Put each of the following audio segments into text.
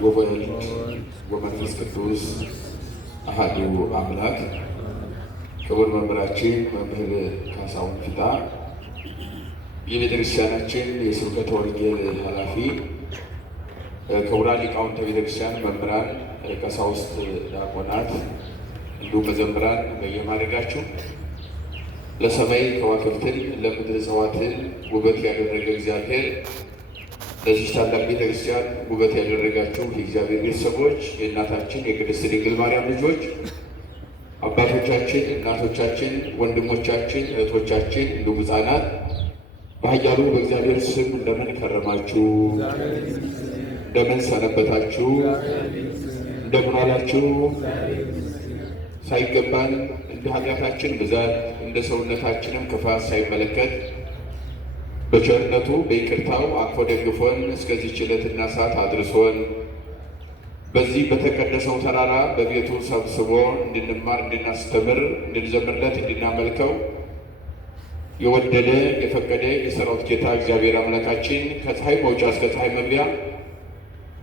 ወወልድ ወመንፈስ ቅዱስ አሐዱ አምላክ። ክቡር መምህራችን መምህር ካሳሁን ፊታ፣ የቤተክርስቲያናችን የስብከተ ወንጌል ኃላፊ፣ ክቡራን ሊቃውንተ ቤተክርስቲያን መምህራን፣ ቀሳውስት፣ ዲያቆናት እንዲሁም መዘምራን በየማዕረጋችሁ ለሰማይ ከዋክብትን ለምድር እፅዋትን ውበት ያደረገ እግዚአብሔር ለዚህ ታላቅ ቤተክርስቲያን ውበት ያደረጋችሁ የእግዚአብሔር ቤተሰቦች፣ የእናታችን የቅድስት ድንግል ማርያም ልጆች፣ አባቶቻችን፣ እናቶቻችን፣ ወንድሞቻችን፣ እህቶቻችን እንዲሁም ሕፃናት በኃያሉ በእግዚአብሔር ስም እንደምን ከረማችሁ? እንደምን ሰነበታችሁ? እንደምን ዋላችሁ? ሳይገባን እንደ ኃጢአታችን ብዛት እንደ ሰውነታችንም ክፋት ሳይመለከት በቸርነቱ በይቅርታው አቅፎ ደግፎን እስከዚህ ዕለትና ሰዓት አድርሶን በዚህ በተቀደሰው ተራራ በቤቱ ሰብስቦ እንድንማር፣ እንድናስተምር፣ እንድንዘምርለት፣ እንድናመልከው የወደደ የፈቀደ የሰራዊት ጌታ እግዚአብሔር አምላካችን ከፀሐይ መውጫ እስከ ፀሐይ መግቢያ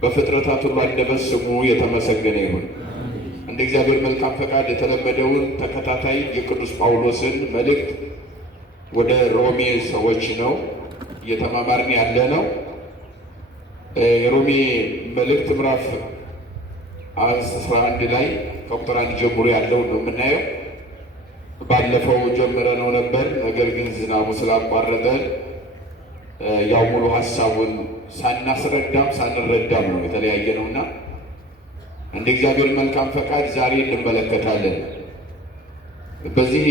በፍጥረታት ሁሉ አንደበት ስሙ የተመሰገነ ይሁን። እንደ እግዚአብሔር መልካም ፈቃድ የተለመደውን ተከታታይ የቅዱስ ጳውሎስን መልእክት ወደ ሮሜ ሰዎች ነው እየተማማርን ያለ ነው። የሮሜ መልእክት ምዕራፍ 11 ላይ ከቁጥር 1 ጀምሮ ያለው ነው የምናየው። ባለፈው ጀምረነው ነበር፣ ነገር ግን ዝናቡ ስላቋረጠን ያው ሙሉ ሀሳቡን ሳናስረዳም ሳንረዳም ነው የተለያየ ነውና እንደ እግዚአብሔር መልካም ፈቃድ ዛሬ እንመለከታለን። በዚህ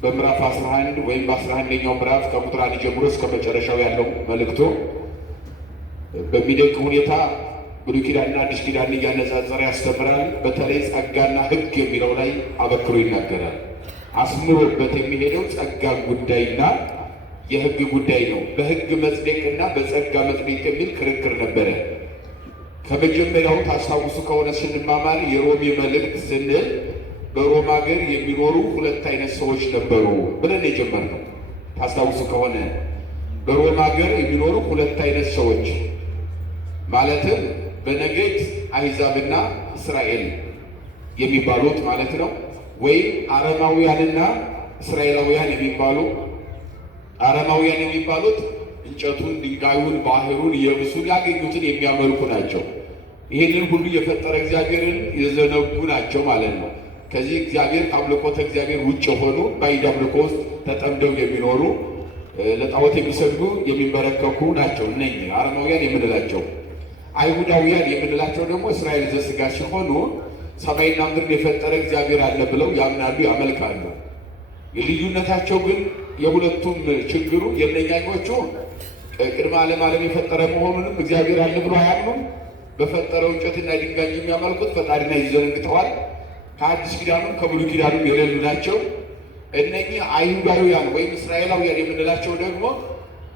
በምዕራፍ 11 ወይም በ11ኛው ምዕራፍ ከቁጥር 1 ጀምሮ እስከ መጨረሻው ያለው መልእክቱ በሚደንቅ ሁኔታ ብሉይ ኪዳንና አዲስ ኪዳን እያነጻጸረ ያስተምራል። በተለይ ጸጋና ሕግ የሚለው ላይ አበክሮ ይናገራል። አስምሮበት የሚሄደው ጸጋን ጉዳይና የሕግ ጉዳይ ነው። በሕግ መጽደቅና በጸጋ መጽደቅ የሚል ክርክር ነበረ። ከመጀመሪያው ታስታውሱ ከሆነ ስንማማር የሮሜ መልእክት ስንል በሮም ሀገር የሚኖሩ ሁለት አይነት ሰዎች ነበሩ ብለን የጀመርነው ታስታውሱ ከሆነ በሮም ሀገር የሚኖሩ ሁለት አይነት ሰዎች ማለትም በነገድ አሕዛብና እስራኤል የሚባሉት ማለት ነው። ወይም አረማውያንና እስራኤላውያን የሚባሉ። አረማውያን የሚባሉት እንጨቱን፣ ድንጋዩን፣ ባህሩን፣ የብሱን ያገኙትን የሚያመልኩ ናቸው። ይህንን ሁሉ የፈጠረ እግዚአብሔርን የዘነጉ ናቸው ማለት ነው። ከዚህ እግዚአብሔር ከአምልኮተ እግዚአብሔር ውጭ የሆኑ ባዕድ አምልኮ ውስጥ ተጠምደው የሚኖሩ ለጣዖት የሚሰግዱ የሚንበረከኩ ናቸው። እነኚህ አረማውያን የምንላቸው። አይሁዳውያን የምንላቸው ደግሞ እስራኤል ዘሥጋ ሲሆኑ ሰማይና ምድርን የፈጠረ እግዚአብሔር አለ ብለው ያምናሉ፣ ያመልካሉ። የልዩነታቸው ግን የሁለቱም ችግሩ የእነኛኞቹ ቅድመ ዓለም የፈጠረ መሆኑንም እግዚአብሔር አለ ብሎ አያምኑም። በፈጠረው እንጨትና ድንጋይ የሚያመልኩት ፈጣሪና ይዘነግተዋል። ከአዲስ ኪዳኑም ከብሉይ ኪዳኑም የሌሉ ናቸው። እነኚህ አይሁዳውያን ወይም እስራኤላውያን የምንላቸው ደግሞ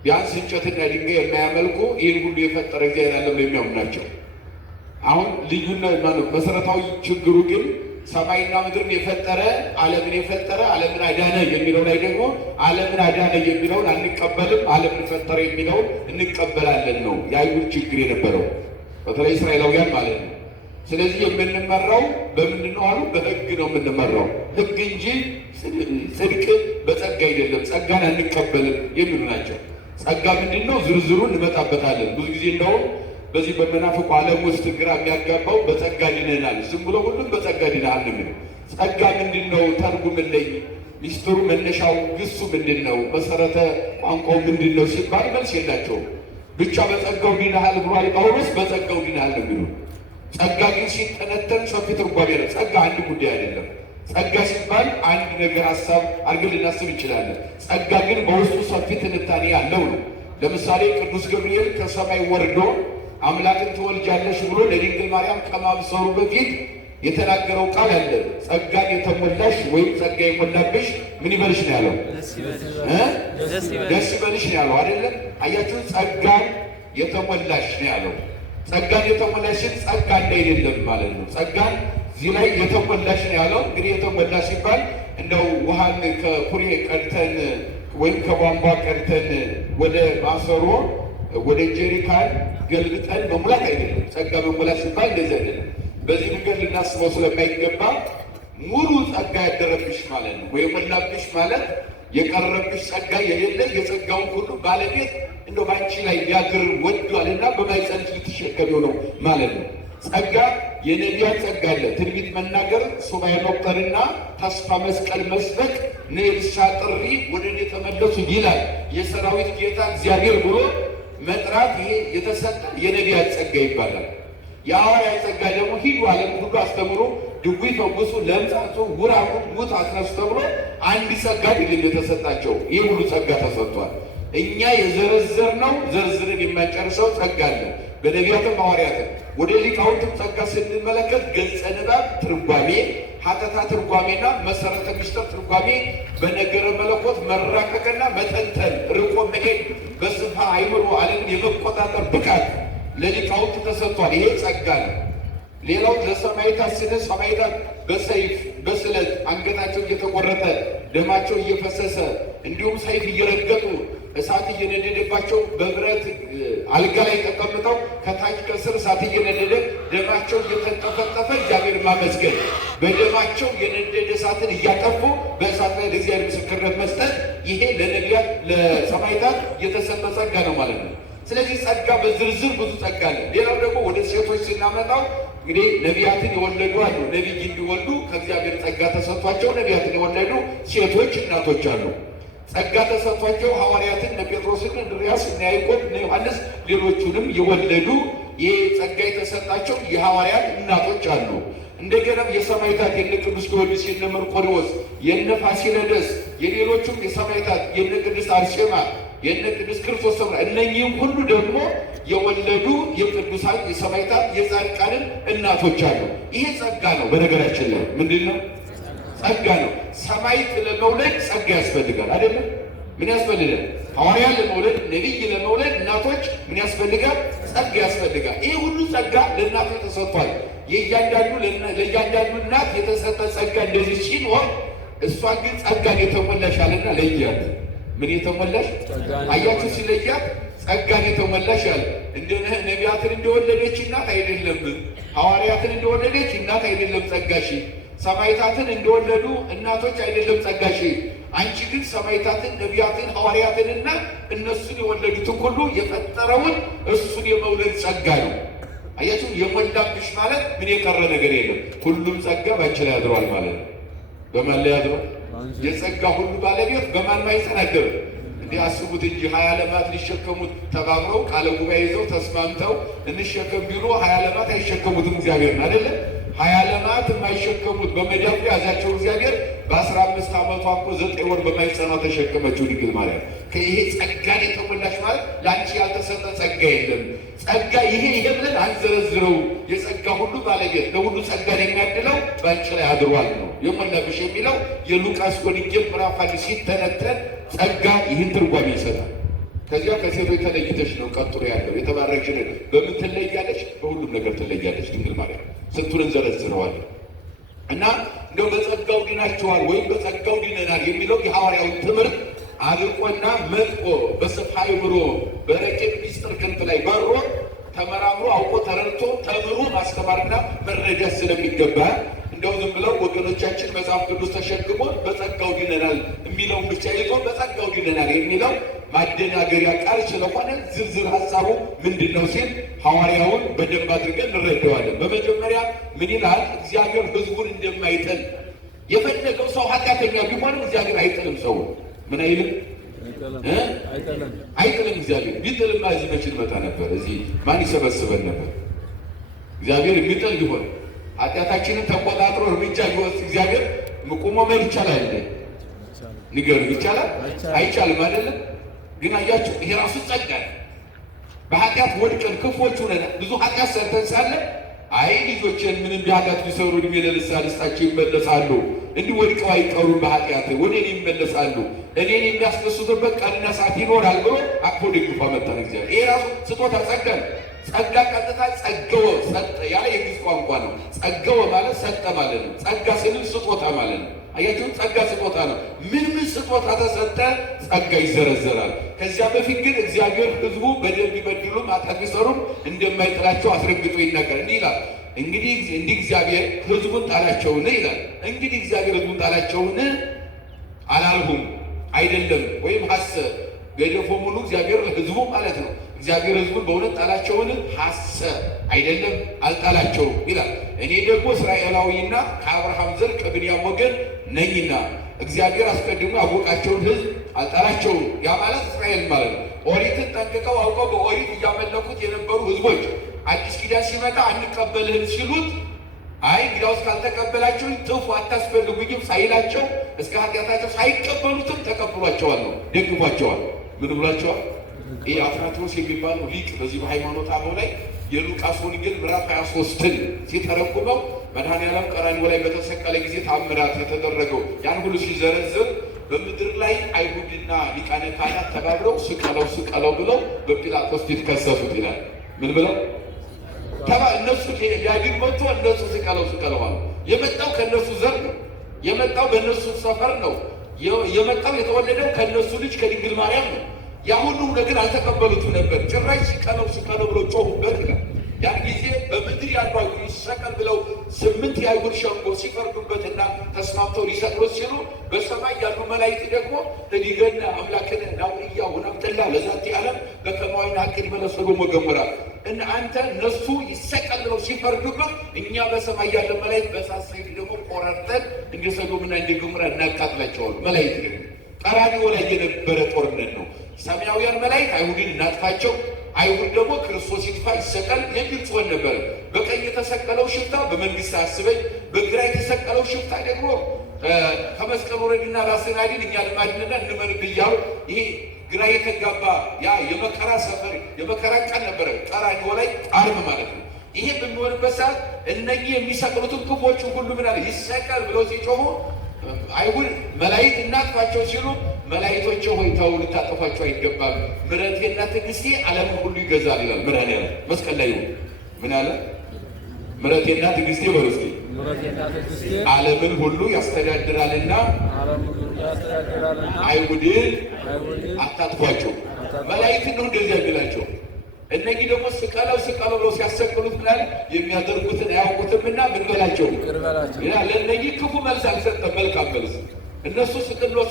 ቢያንስ እንጨትና ድንጋይ የማያመልኩ ይህን ሁሉ የፈጠረ እግዚአብሔር አለ ብለው የሚያምኑ ናቸው። አሁን ልዩነት መሰረታዊ ችግሩ ግን ሰማይና ምድርን የፈጠረ ዓለምን አዳነ የሚለው ላይ ደግሞ ዓለምን አዳነ የሚለውን አንቀበልም፣ ዓለምን ፈጠረ የሚለውን እንቀበላለን ነው የአይሁድ ችግር የነበረው፣ በተለይ እስራኤላውያን ማለት ነው። ስለዚህ የምንመራው በምንድን ነው አሉ? በሕግ ነው የምንመራው። ሕግ እንጂ ጽድቅ በጸጋ አይደለም፣ ጸጋን አንቀበልም የሚሉ ናቸው። ጸጋ ምንድን ነው? ዝርዝሩን እንመጣበታለን። ብዙ ጊዜ እንደውም በዚህ በመናፍቁ ዓለም ውስጥ ግራ የሚያጋባው በጸጋ ድነናል፣ ዝም ብሎ ሁሉም በጸጋ ድነሃል ነው። ጸጋ ምንድን ነው? ተርጉምልኝ፣ ሚስጥሩ፣ መነሻው፣ ግሱ ምንድን ነው? መሰረተ ቋንቋው ምንድን ነው ሲባል መልስ የላቸውም። ብቻ በጸጋው ድነሃል ብሏል ጳውሎስ፣ በጸጋው ድነሃል ነው የሚሉ። ጸጋ ግን ሲተነተን ሰፊ ትርጓሜ ነው። ጸጋ አንድ ጉዳይ አይደለም። ጸጋ ሲባል አንድ ነገር ሀሳብ አድርገን ልናስብ እንችላለን። ጸጋ ግን በውስጡ ሰፊ ትንታኔ ያለው ነው። ለምሳሌ ቅዱስ ገብርኤል ከሰማይ ወርዶ አምላክን ትወልጃለሽ ብሎ ለድንግል ማርያም ከማብሰሩ በፊት የተናገረው ቃል አለ። ጸጋን የተሞላሽ ወይም ጸጋ የሞላብሽ ምን ይበልሽ ነው ያለው? ደስ ይበልሽ ነው ያለው አይደለም? አያችሁ፣ ጸጋን የተሞላሽ ነው ያለው። ጸጋን የተሞላሽን ጸጋ እንዳይደለም ማለት ነው። ጸጋን እዚህ ላይ የተሞላሽ ነው ያለው። እንግዲህ የተሞላ ሲባል እንደው ውሃን ከኩሬ ቀድተን ወይም ከቧንቧ ቀድተን ወደ ማሰሮ ወደ ጀሪካን ገልብጠን መሙላት አይደለም። ጸጋ መሙላት ሲባል እንደዚህ አይደለም። በዚህ መንገድ ልናስበው ስለማይገባ ሙሉ ጸጋ ያደረብሽ ማለት ነው። ወይ ሞላብሽ ማለት የቀረብሽ ጸጋ የሌለ የጸጋውን ሁሉ ባለቤት እንደው ባንቺ ላይ ሊያድር ወዷልና በማይጸንሽ ልትሸከሚው ነው ማለት ነው። ጸጋ የነቢያት ጸጋ አለ። ትንቢት መናገር፣ ሱባኤ መቁጠርና ተስፋ መስቀል መስበክ፣ የንስሐ ጥሪ፣ ወደ እኔ ተመለሱ ይላል የሰራዊት ጌታ እግዚአብሔር ብሎ መጥራት፣ ይሄ የተሰጠ የነቢያት ጸጋ ይባላል። የሐዋርያት ጸጋ ደግሞ ሂዱ ዓለም ሁሉ አስተምሮ ድውይ ፈውሱ፣ ለምጽ አንጹ፣ ዕውር አብሩ፣ ሙት አስነሱ ተብሎ አንድ ጸጋ አይደለም የተሰጣቸው። ይህ ሁሉ ጸጋ ተሰጥቷል። እኛ የዘረዘርነው ዘርዝርን የማንጨርሰው ጸጋ አለ። በነቢያትም ሐዋርያትም ወደ ሊቃውንትም ጸጋ ስንመለከት ገጸ ንባብ ትርጓሜ፣ ሀተታ ትርጓሜና መሰረተ ምስጢር ትርጓሜ፣ በነገረ መለኮት መራቀቅና መተንተን፣ ርቆ መሄድ፣ በስፋ አይምሮ ዓለምን የመቆጣጠር ብቃት ለሊቃውንት ተሰጥቷል። ይሄ ጸጋ ነው። ሌላው ለሰማዕታት ስለ ሰማዕታት በሰይፍ በስለት አንገታቸው እየተቆረጠ ደማቸው እየፈሰሰ እንዲሁም ሰይፍ እየረገጡ እሳት እየነደደባቸው በብረት አልጋ ላይ ተቀምጠው ከታች ከስር እሳት እየነደደ ደማቸው እየተንጠፈጠፈ እግዚአብሔር ማመስገን፣ በደማቸው የነደደ እሳትን እያጠፉ በእሳት ላይ ለእግዚአብሔር ምስክርነት መስጠት፣ ይሄ ለነቢያት ለሰማዕታት የተሰጠ ጸጋ ነው ማለት ነው። ስለዚህ ጸጋ በዝርዝር ብዙ ጸጋ አለ። ሌላው ደግሞ ወደ ሴቶች ስናመጣው እንግዲህ ነቢያትን የወለዱ አሉ። ነቢይ እንዲወልዱ ከእግዚአብሔር ጸጋ ተሰጥቷቸው ነቢያትን የወለዱ ሴቶች እናቶች አሉ። ጸጋ ተሰጥቷቸው ሐዋርያትን እነ ጴጥሮስን፣ እንድርያስ፣ እነ ያዕቆብ፣ እነ ዮሐንስ ሌሎቹንም የወለዱ ይህ ጸጋ የተሰጣቸው የሐዋርያት እናቶች አሉ። እንደገናም የሰማዕታት የነ ቅዱስ ጊዮርጊስ፣ የነ መርቆሬዎስ፣ የነ ፋሲለደስ የሌሎቹም የሰማዕታት የነ ቅድስት አርሴማ የነ ቅዱስ ክርስቶስ ሰምራ እነኚህም ሁሉ ደግሞ የወለዱ የቅዱሳን የሰማዕታት የጻድቃንን እናቶች አሉ። ይሄ ጸጋ ነው። በነገራችን ላይ ምንድን ነው? ጸጋ ነው። ሰማዕት ለመውለድ ጸጋ ያስፈልጋል አይደለም? ምን ያስፈልጋል? ሐዋርያ ለመውለድ ነቢይ ለመውለድ እናቶች ምን ያስፈልጋል? ጸጋ ያስፈልጋል። ይሄ ሁሉ ጸጋ ለእናቶች ተሰጥቷል። ለእያንዳንዱ እናት የተሰጠ ጸጋ እንደዚህ ሲኖር እሷ ግን ጸጋን የተሞላሽ አለና ለያት። ምን የተሞላሽ? አያችሁ ሲለያት ጸጋን የተሞላሽ አለ። እንደ ነቢያትን እንደወለደች እናት አይደለም፣ ሐዋርያትን እንደወለደች እናት አይደለም ጸጋሽ፣ ሰማዕታትን እንደወለዱ እናቶች አይደለም ጸጋሽ። አንቺ ግን ሰማዕታትን ነቢያትን ሐዋርያትንና እነሱን የወለዱትን ሁሉ የፈጠረውን እሱን የመውለድ ጸጋ ነው። አያችሁ የሞላብሽ ማለት ምን የቀረ ነገር የለም። ሁሉም ጸጋ ባንቺ ላይ ያድሯል ማለት ነው። በማን ላይ ያድሯል? የጸጋ ሁሉ ባለቤት በማን ማኅፀን አደረ? እንዲህ አስቡት እንጂ 20 ዓለማት ሊሸከሙት ተባብረው ቃለ ጉባኤ ይዘው ተስማምተው እንሸከም ቢሉ 20 ዓለማት አይሸከሙትም እግዚአብሔርን አይደለም። 20 ዓለማት የማይሸከሙት በመዳፉ ያዛቸው እግዚአብሔር በ15 ዓመቷ እኮ 9 ወር በማኅፀኗ ተሸከመችው ድንግል ማርያም። ይሄ ጸጋን የተሞላሽ ማለት ለአንቺ ያልተሰጠ ጸጋ የለም። ጸጋ ይሄ ብለን አንዘረዝረው። የጸጋ ሁሉ ባለቤት ለሁሉ ጸጋን የሚያድለው በአንቺ ላይ አድሯል ነው የሞላብሽ የሚለው የሉቃስ ወንጌል ምዕራፍ 1 ሲተነተን ጸጋ ይህን ትርጓሜ ይሰጣል። ከዚያ ከሴቶች ተለይተሽ ነው ቀጥሎ ያለው የተባረክሽ ነሽ። በምን ትለያለሽ? በሁሉም ነገር ትለያለሽ ድንግል ማርያም። ስንቱን እንዘረዝረዋለን እና እንደው በጸጋው ድናችኋል ወይም በጸጋው ድነናል የሚለው የሐዋርያውን ትምህርት አድርቆና መጥቆ በሰፋ አይምሮ በረቂቅ ሚስጥር ክንፍ ላይ በሮ ተመራምሮ አውቆ ተረድቶ ተምሮ ማስተማርና መረዳት ስለሚገባ እንደው ዝም ብለው ወገኖቻችን መጽሐፍ ቅዱስ ተሸክሞ በጸጋው ድነናል የሚለውን ብቻ ይዞ በጸጋው ድነናል የሚለው ማደናገሪያ ቃል ስለሆነ ዝርዝር ሀሳቡ ምንድን ነው ሲል ሐዋርያውን በደንብ አድርገን እንረዳዋለን። በመጀመሪያ ምን ይላል? እግዚአብሔር ሕዝቡን እንደማይጥል የፈለገው ሰው ኃጢአተኛ ቢሆንም እግዚአብሔር አይጥልም። ሰው ምን አይልም? አይጥልም። እግዚአብሔር ቢጥልማ እዚህ መች እንመጣ ነበር? እዚህ ማን ይሰበስበን ነበር? እግዚአብሔር የሚጥል ቢሆን ኃጢአታችንን ተቆጣጥሮ እርምጃ ቢወስድ እግዚአብሔር ቁሞ መሄድ ይቻላል? ንገሩ፣ ይቻላል? አይቻልም አይደለም? ግን አያችሁ ይሄ ራሱ ጸጋ ነው። በኃጢአት ወድቀን ክፎች ሆነን ብዙ ኃጢአት ሰርተን ሳለ አይ ልጆችን ምንም ኃጢአት ቢሰሩ ዕድሜ ለንስሐ ልስጣቸው ይመለሳሉ፣ እንዲህ ወድቀው አይቀሩም፣ በኃጢአት ወደ እኔ ይመለሳሉ፣ እኔን የሚያስደስቱበት ቀንና ሰዓት ይኖራል ብሎ አቅፎ ደግፎ አመጣን እግዚአብሔር። ይሄ ራሱ ስጦታ ጸጋ ነው። ጸጋ ቀጥታ ጸገወ ሰጠ ያለ የግዕዝ ቋንቋ ነው። ጸገወ ማለት ሰጠ ማለት ነው። ጸጋ ስንል ስጦታ ማለት ነው። አያችሁ፣ ጸጋ ስጦታ ነው። ምን ስጦታ ተሰጠ? ጸጋ ይዘረዘራል። ከዚያ በፊት ግን እግዚአብሔር ሕዝቡ በደል ቢበድሉም ኃጢአት ቢሰሩም እንደማይጥላቸው አስረግጦ ይናገራል። እንዲህ ይላል፣ እንግዲህ እግዚአብሔር ሕዝቡን ጣላቸውን ይላል። እንግዲህ እግዚአብሔር ሕዝቡን ጣላቸውን አላልሁም አይደለም፣ ወይም ሐሰብ ገደፎ ሙሉ እግዚአብሔር ሕዝቡ ማለት ነው። እግዚአብሔር ሕዝቡን በእውነት ጣላቸውን? ሐሰብ አይደለም፣ አልጣላቸውም ይላል። እኔ ደግሞ እስራኤላዊና ከአብርሃም ዘር ከብንያም ወገን ነኝና እግዚአብሔር አስቀድሞ ያወቃቸውን ሕዝብ አልጣላቸውም። ያ ማለት እስራኤል ማለት ነው። ኦሪትን ጠንቅቀው አውቀው በኦሪት እያመለኩት የነበሩ ሕዝቦች አዲስ ኪዳን ሲመጣ አንቀበልህም ሲሉት አይ እንግዲያውስ ካልተቀበላቸው ጥፉ አታስፈልጉኝም ሳይላቸው እስከ ኃጢአታቸው ሳይቀበሉትም ተቀብሏቸዋል ነው፣ ደግፏቸዋል። ምን ብሏቸዋል? ይህ አትናቴዎስ የሚባለው ሊቅ በዚህ በሃይማኖት አበው ላይ የሉቃስ ወንጌል ምዕራፍ 23ን ሲተረጉመው መድኃኔዓለም ቀራንዮ ላይ በተሰቀለ ጊዜ ታምራት የተደረገው ያን ሁሉ ሲዘረዝር በምድር ላይ አይሁድና ሊቃነ ካህናት ተባብረው ስቀለው ብለው በጲላጦስ ፊት ከሰሱት ይላል። ምን ብለው እነሱ ሊያድን መጥቶ እነሱ ስቀለው አሉ። የመጣው ከእነሱ ዘር ነው። የመጣው በእነሱ ሰፈር ነው። የመጣው የተወለደው ከእነሱ ልጅ ከድንግል ማርያም ነው። ያ ሁሉ ነገር አልተቀበሉትም ነበር። ጭራሽ ስቀለው ብለው ጮሁበት ይላል። ያን ጊዜ በምድር ያሉ አይሁድ ይሰቀል ብለው 8 የአይሁድ ሸንጎ ሲፈርዱበትና ተስማምተው ሊሰቅሉት ሲሉ በሰማይ ያሉ መላእክት ደግሞ ለዲገና አምላክነ ናውያ ወነብተላ ለዛቲ ዓለም በከማዊና አቅድ በለሰዶም ወገሞራ እና አንተ እነሱ ይሰቀል ብለው ሲፈርዱበት እኛ በሰማይ ያለ መላእክት በእሳት ሰይፍ ደግሞ ቆራርጠን እንደ ሰዶምና እንደ ገሞራ እናቃጥላቸዋለን። መላእክት ደግሞ ቀራንዮ ላይ የነበረ ጦርነት ነው። ሰማያውያን መላእክት አይሁድን እናጥፋቸው፣ አይሁድ ደግሞ ክርስቶስ ይጥፋ ይሰቀል የሚል ጾም ነበር። በቀኝ የተሰቀለው ሽፍታ በመንግስት አስበኝ፣ በግራ የተሰቀለው ሽፍታ ደግሞ ከመስቀል ወረድና ራስን አድን እኛ ልማድንና እንመርግ እያሉ ይሄ ግራ የተጋባ ያ የመከራ ሰፈር የመከራ ቀን ነበረ። ቀራንዮ ላይ አርብ ማለት ነው። ይሄ በሚሆንበት ሰዓት እነኚህ የሚሰቅሉትን ክፎቹን ሁሉ ምን አለ ይሰቀል ብለው ሲጮሁ አይሁድ መላእክት እናጥፋቸው ሲሉ መላእክቶቼ ሆይ ተው ልታጠፏቸው አይገባም፣ ምሕረቴና ትዕግስቴ ዓለምን ሁሉ ይገዛል ይላል መድኃኔዓለም መስቀል ላይ ምን አለ? ምሕረቴና ትዕግስቴ በርስቲ ዓለምን ሁሉ ያስተዳድራልና አይሁድን አታጥፏቸው። መላእክት ነው እንደዚህ ያገላቸው። እነዚህ ደግሞ ስቀለው ብለው ሲያሰቅሉት ምናል የሚያደርጉትን አያውቁትምና ምን በላቸው ይላል። ለእነዚህ ክፉ መልስ አልሰጠም፣ መልካም መልስ። እነሱ ስቀለው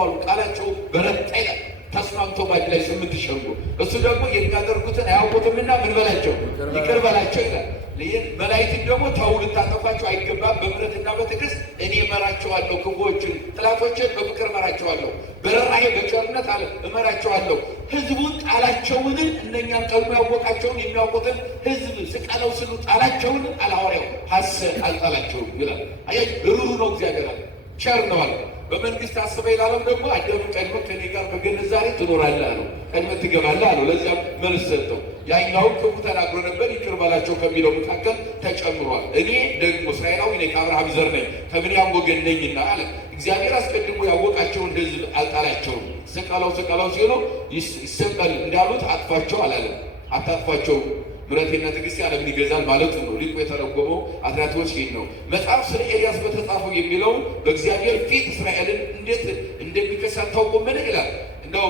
አሉ። ቃላቸው በረታ ይላል። ተስማምቶ ባጅ ላይ 8 ሸንጎ እሱ ደግሞ የሚያደርጉትን አያውቁትምና ምን በላቸው ይቅር በላቸው ይላል። መላእክት ደግሞ ተው ልታጠፋቸው አይገባም፣ በምሕረትና በትዕግስት እኔ እመራቸዋለሁ፣ ክፉዎችን ጥላቶችን በፍቅር እመራቸዋለሁ፣ በርኅራኄ በቸርነት አለ እመራቸዋለሁ። ሕዝቡን ጣላቸውን እነኛን ቀድሞ ያወቃቸውን የሚያውቁትን ሕዝብ ስቀለው ስሉ ጣላቸውን አላወሪያው ሐሰት አልጣላቸውም ይላል። አያችሁ ሩሩ ነው እግዚአብሔር አለ፣ ቸር ነው አለ። በመንግስት አስበ ይላለም ደግሞ አዳም ቀድሞ ከኔ ጋር በገነት ዛሬ ትኖራለህ አለው፣ ቀድመ ትገባለህ አለው። ለዚያም መልስ ሰጠው። ያኛውን ክፉ ተናግሮ ነበር፣ ይቅር በላቸው ከሚለው መካከል ተጨምሯል። እኔ ደግሞ እስራኤላዊ ነኝ፣ ከአብርሃም ዘር ነኝ፣ ከብንያም ወገን ነኝና አለ። እግዚአብሔር አስቀድሞ ያወቃቸውን ሕዝብ አልጣላቸውም። ስቀለው ሲሉ ይሰቀል እንዳሉት አጥፏቸው አላለም፣ አታጥፏቸው ምሕረቴና ትዕግስቴ ዓለምን ይገዛል ማለቱ ነው። ሊቁ የተረጎመው አትናቴዎስ ይህን ነው። መጽሐፍ ስለ ኤልያስ በተጻፈው የሚለው በእግዚአብሔር ፊት እስራኤልን እንዴት እንደሚከስ አታውቁምን ይላል። እንደው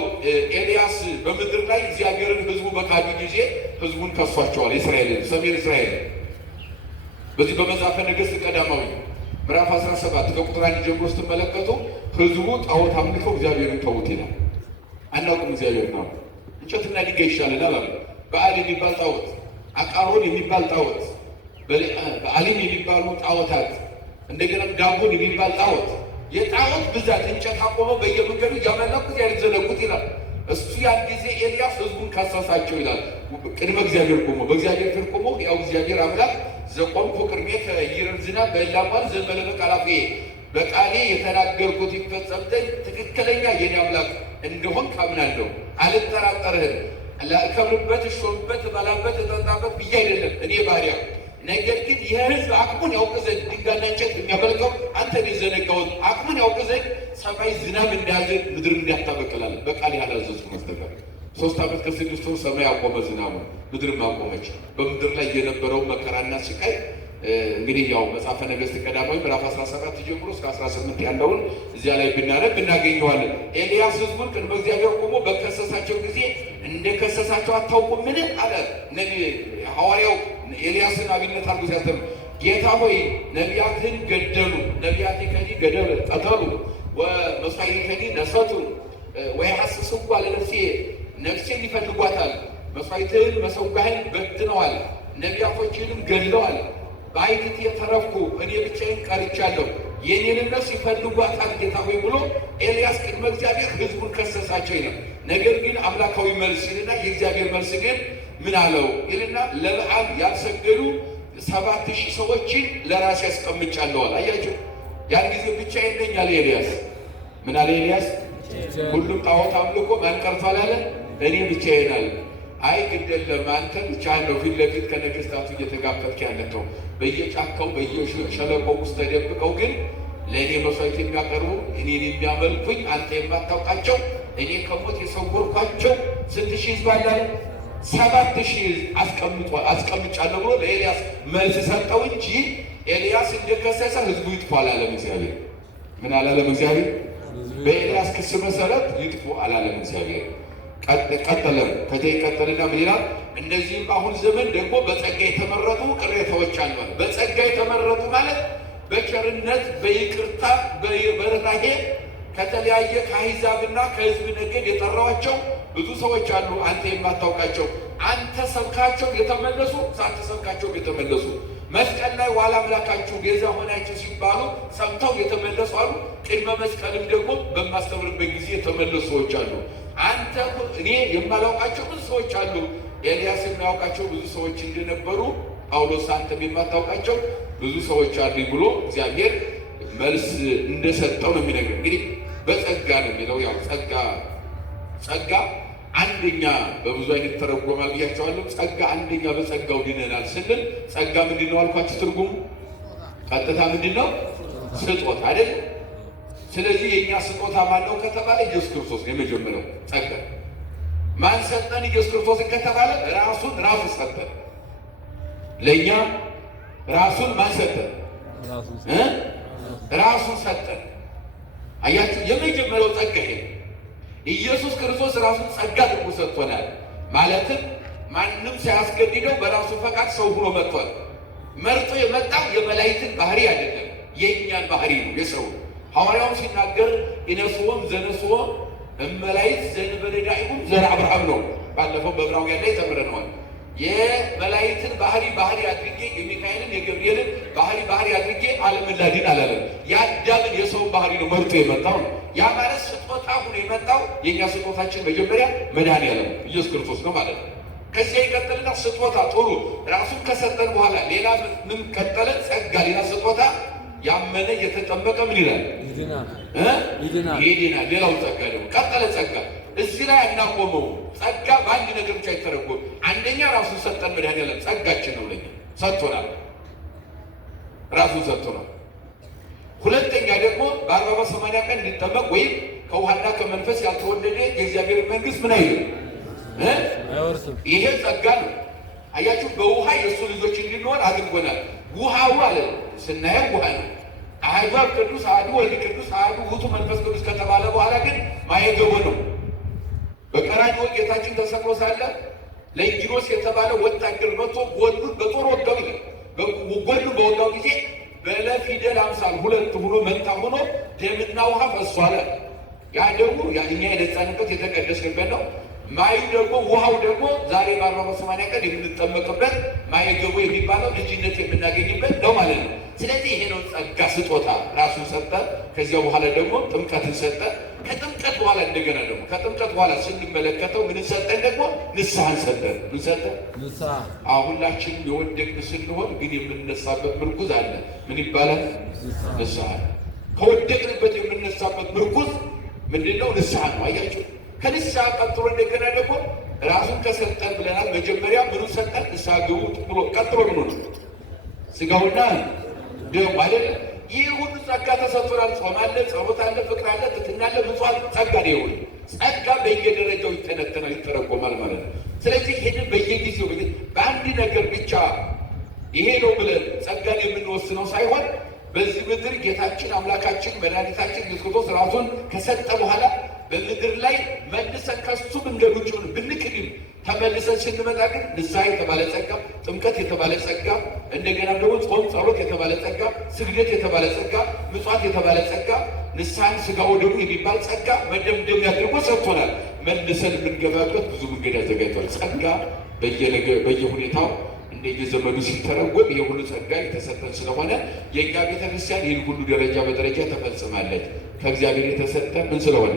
ኤልያስ በምድር ላይ እግዚአብሔርን ሕዝቡ በካዱ ጊዜ ሕዝቡን ከሷቸዋል። የእስራኤልን ሰሜን እስራኤል በዚህ በመጽሐፈ ነገሥት ቀዳማዊ ምዕራፍ 17 ከቁጥር 1 ጀምሮ ስትመለከቱ ሕዝቡ ጣዖት አምልከው እግዚአብሔርን ተዉት ይላል። አናውቅም እግዚአብሔር ነው፣ እንጨትና ድንጋይ ይሻለናል አለ። በዓል የሚባል ጣዖት፣ አቃሮን የሚባል ጣዖት፣ በዓሊም የሚባሉ ጣዖታት፣ እንደገና ዳጎን የሚባል ጣዖት፣ የጣዖት ብዛት እንጨት አቆመው በየመንገዱ እያመለኩ ያልዘነጉት ይላል። እሱ ያን ጊዜ ኤልያስ ሕዝቡን ከሰሳቸው ይላል። ቅድመ እግዚአብሔር ቆሞ በእግዚአብሔር ፊት ቆሞ ያው እግዚአብሔር አምላክ ዘቆምኩ ቅድሜከ ይረድ ዝናብ በእላሟን ዘንበለ በቃላፌ በቃሌ የተናገርኩት ይፈጸም ዘንድ ትክክለኛ የኔ አምላክ እንደሆን ካምናለሁ፣ አልጠራጠርህም። ለከብርበት እሾምበት እበላበት እጠጣበት ብዬ አይደለም እኔ ባሪያ። ነገር ግን የሕዝብ አቅሙን ያውቅ ዘንድ ድንጋይና እንጨት የሚያመልከው አንተን የዘነጋውን አቅሙን ያውቅ ዘንድ ሰማይ ዝናብ እንዳያዘን ምድር እንዳታበቅላል በቃል ያላዘዝኩ መስተቀር 3 ዓመት ከ6 ወር ሰማይ አቆመ ዝናቡ፣ ምድርም አቆመች። በምድር ላይ የነበረው መከራና ስቃይ እንግዲህ ያው መጽሐፈ ነገሥት ቀዳማዊ ምዕራፍ 17 ጀምሮ እስከ 18 ያለውን እዚያ ላይ ብናነብ እናገኘዋለን። ኤልያስ ሕዝቡን ቅድመ እግዚአብሔር ቆሞ በከሰሳቸው ጊዜ እንደከሰሳቸው አታውቁምን አለ። ሐዋርያው ኤልያስን አብነት አድርጎ ሲያስተምር ጌታ ሆይ ነቢያትህን ገደሉ፣ ነቢያቲከኒ ገደሉ ቀተሉ ወመሥዋዕቲከኒ ነሰቱ ወይሐስስዋ ለነፍሴ፣ ነፍሴን ይፈልጓታል፣ መሥዋዕትህን መሰዊያህን በትነዋል፣ ነቢያቶችህንም ገድለዋል። በአይክት የተረፍኩ እኔ ብቻዬን ቀርቻለሁ፣ የኔን ነፍስ ይፈልጓታል ጌታ ሆይ ብሎ ኤልያስ ቅድመ እግዚአብሔር ሕዝቡን ከሰሳቸው ይላል። ነገር ግን አምላካዊ መልስ ይልና የእግዚአብሔር መልስ ግን ምን አለው ይልና ለበዓል ያልሰገዱ 7000 ሰዎችን ለራሴ ያስቀምጫለዋል። አያቸው ያን ጊዜ ብቻዬን ነኝ አለ ኤልያስ። ምን አለ ኤልያስ? ሁሉም ጣዖት አምልኮ ማን ቀርቷል አለ? እኔ ብቻዬን አለ። አይ ግድ የለም አንተ ብቻህን ነው ፊት ለፊት ከነገሥታቱ እየተጋፈጥክ ያለከው። በየጫካው በየሸለቆው ውስጥ ተደብቀው ግን ለእኔ መሥዋዕት የሚያቀርቡ እኔን የሚያመልኩኝ አንተ የማታውቃቸው እኔ ከሞት የሰወርኳቸው ስንት ሺህ ሕዝብ አለ? 7000 አስቀምጫለሁ ብሎ ለኤልያስ መልስ ሰጠው እንጂ ኤልያስ እንደከሰሰ ሕዝቡ ይጥፉ አላለም እግዚአብሔር። ምን አላለም እግዚአብሔር? በኤልያስ ክስ መሰረት ይጥፉ አላለም እግዚአብሔር። ቀጠለም ከዚያ ይቀጠልና ምን ይላል? እነዚህም በአሁን ዘመን ደግሞ በጸጋ የተመረጡ ቅሬታዎች አሉ። በጸጋ የተመረጡ ማለት በቸርነት በይቅርታ በርህራሄ ከተለያየ ከአሕዛብና ከሕዝብ ነገድ የጠራዋቸው ብዙ ሰዎች አሉ፣ አንተ የማታውቃቸው። አንተ ሰብካቸው የተመለሱ፣ ሳትሰብካቸው የተመለሱ፣ መስቀል ላይ ዋላ አምላካችሁ ቤዛ ሆናችሁ ሲባሉ ሰምተው የተመለሱ አሉ። ቅድመ መስቀልም ደግሞ በማስተምርበት ጊዜ የተመለሱ ሰዎች አሉ። አንተ እኔ የማላውቃቸው ብዙ ሰዎች አሉ። ኤልያስ የሚያውቃቸው ብዙ ሰዎች እንደነበሩ ጳውሎስ አንተም የማታውቃቸው ብዙ ሰዎች አሉ ብሎ እግዚአብሔር መልስ እንደሰጠው ነው የሚነግረው። እንግዲህ በጸጋ ነው የሚለው። ያው ጸጋ አንደኛ በብዙ አይነት ተረጎማል ብያቸዋለሁ። ጸጋ አንደኛ በጸጋው ድነናል ስንል ጸጋ ምንድን ነው አልኳችሁ? ትርጉሙ ቀጥታ ምንድን ነው? ስጦታ አይደል? ስለዚህ የእኛ ስጦታ ማን ነው ከተባለ ኢየሱስ ክርስቶስ ነው የመጀመሪያው ጸጋ። ማን ሰጠን? ኢየሱስ ክርስቶስን ከተባለ ራሱ ሰጠን። ለእኛ ራሱን ማን ሰጠን? ራሱን ሰጠን። አያችሁ፣ የመጀመሪያው ጸጋ ይሄ ኢየሱስ ክርስቶስ ራሱን ጸጋ አድርጎ ሰጥቶናል። ማለትም ማንም ሳያስገድደው በራሱ ፈቃድ ሰው ሆኖ መጥቷል። መርጦ የመጣው የመላእክትን ባህሪ አይደለም፣ የእኛን ባህሪ ነው የሰው። ሐዋርያው ሲናገር ኢነስዎም ዘነስዎ እመላእክት ዘንበለዳኢሁም ዘር አብርሃም ነው። ባለፈው በዕብራውያን ላይ ተምረነዋል። የመላእክትን ባህሪ አድርጌ የሚካኤልን የገብርኤልን ባህሪ አድርጌ ዓለምን ላድን አላለም። የአዳምን የሰውን ባህሪ ነው መርጦ የመጣው ነው። ያ ማለት ስጦታ ሆኖ የመጣው የእኛ ስጦታችን መጀመሪያ መድኃኒዓለም ኢየሱስ ክርስቶስ ነው ማለት ነው። ከዚያ ይቀጥልና ስጦታ ጥሩ ራሱን ከሰጠን በኋላ ሌላ ምን ቀጠለ? ጸጋ፣ ሌላ ስጦታ። ያመነ የተጠመቀ ምን ይላል? ይድናል። ሌላው ጸጋ ደግሞ ቀጠለ። ጸጋ እዚህ ላይ አናቆመው። ጸጋ በአንድ ነገር ብቻ አይተረጎም። አንደኛ ራሱን ሰጠን መድኃኒዓለም ጸጋችን ነው፣ ለኛ ሰጥቶናል፣ ራሱን ሰጥቶናል። ሁለተኛ ደግሞ በ40 በ80 ቀን እንዲጠመቅ ወይም ከውሃና ከመንፈስ ያልተወለደ የእግዚአብሔር መንግስት ምን አይልም አይወርስም። ይሄ ጸጋ ነው። አያችሁ፣ በውሃ የእሱ ልጆች እንድንሆን አድርጎናል። ውሃው አለ ስናየው ውሃ ነው። አሐዱ አብ ቅዱስ፣ አሐዱ ወልድ ቅዱስ፣ አሐዱ ውእቱ መንፈስ ቅዱስ ከተባለ በኋላ ግን ማየገቦ ነው። በቀራንዮ ጌታችን ተሰቅሎ ሳለ ለእንጊኖስ የተባለ ወታደር መጥቶ ጎኑን በጦር ወጋው ይላል። ጎኑን በወጋው ጊዜ በለፊደል አምሳል ሁለት ሆኖ መንታ ሆኖ ደምና ውሃ ፈሷል። ያ ደግሞ እኛ የነጻንበት የተቀደስንበት ነው። ማዩ ደግሞ ውሃው ደግሞ ዛሬ በ40 በ80 ቀን የምንጠመቅበት ማየገቦ የሚባለው ልጅነት የምናገኝበት ነው ማለት ነው። ስለዚህ ይሄ ነው ጸጋ ስጦታ። ራሱን ሰጠ። ከዚያ በኋላ ደግሞ ጥምቀትን ሰጠ። ከጥምቀት በኋላ እንደገና ደግሞ ከጥምቀት በኋላ ስንመለከተው ምን ሰጠን? ደግሞ ንስሐን ሰጠን። ምን ሰጠን? ንስሐ። ሁላችንም የወደቅን ስንሆን ግን የምንነሳበት ምርኩዝ አለ። ምን ይባላል? ንስሐ። ከወደቅንበት የምንነሳበት ምርኩዝ ምንድነው? ንስሐ ነው። አያችሁ፣ ከንስሐ ቀጥሎ እንደገና ደግሞ ራሱን ከሰጠን ብለናል። መጀመሪያ ምኑ ሰጠን? ንስሐ ግቡ ብሎ ቀጥሎ ምኑ ነው? ስጋውና ደሙ አይደለ? ይህ ሁሉ ጸጋ ተሰጥቶናል። ጾም አለ፣ ጸሎት አለ፣ ፍቅር አለ፣ ትሕትና አለ፣ ምጽዋት ጸጋ ነው። ይሁን ጸጋ በየደረጃው ይተነተናል፣ ይተረጎማል ማለት ነው። ስለዚህ ይህንን በየጊዜው በአንድ ነገር ብቻ ይሄ ነው ብለን ጸጋን የምንወስነው ሳይሆን በዚህ ምድር ጌታችን አምላካችን መድኃኒታችን ኢየሱስ ክርስቶስ ራሱን ከሰጠ በኋላ በምድር ላይ መልሰን ከሱ መንገድ ውጭ ብንክድም ተመልሰን ስንመጣ ግን ንስሐ የተባለ ጸጋ፣ ጥምቀት የተባለ ጸጋ፣ እንደገና ደግሞ ጾም ጸሎት የተባለ ጸጋ፣ ስግደት የተባለ ጸጋ፣ ምጽዋት የተባለ ጸጋ፣ ንስሐን ሥጋው ደሙ የሚባል ጸጋ መደምደሚያ አድርጎ ሰጥቶናል። መልሰን የምንገባበት ብዙ መንገድ ያዘጋጅቷል። ጸጋ በየሁኔታው እንደየዘመኑ ሲተረጎም የሁሉ ጸጋ የተሰጠን ስለሆነ የእኛ ቤተክርስቲያን ይህን ሁሉ ደረጃ በደረጃ ተፈጽማለች። ከእግዚአብሔር የተሰጠ ምን ስለሆነ